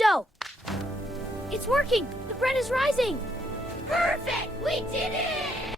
dough. It's working. The bread is rising. Perfect! We did it!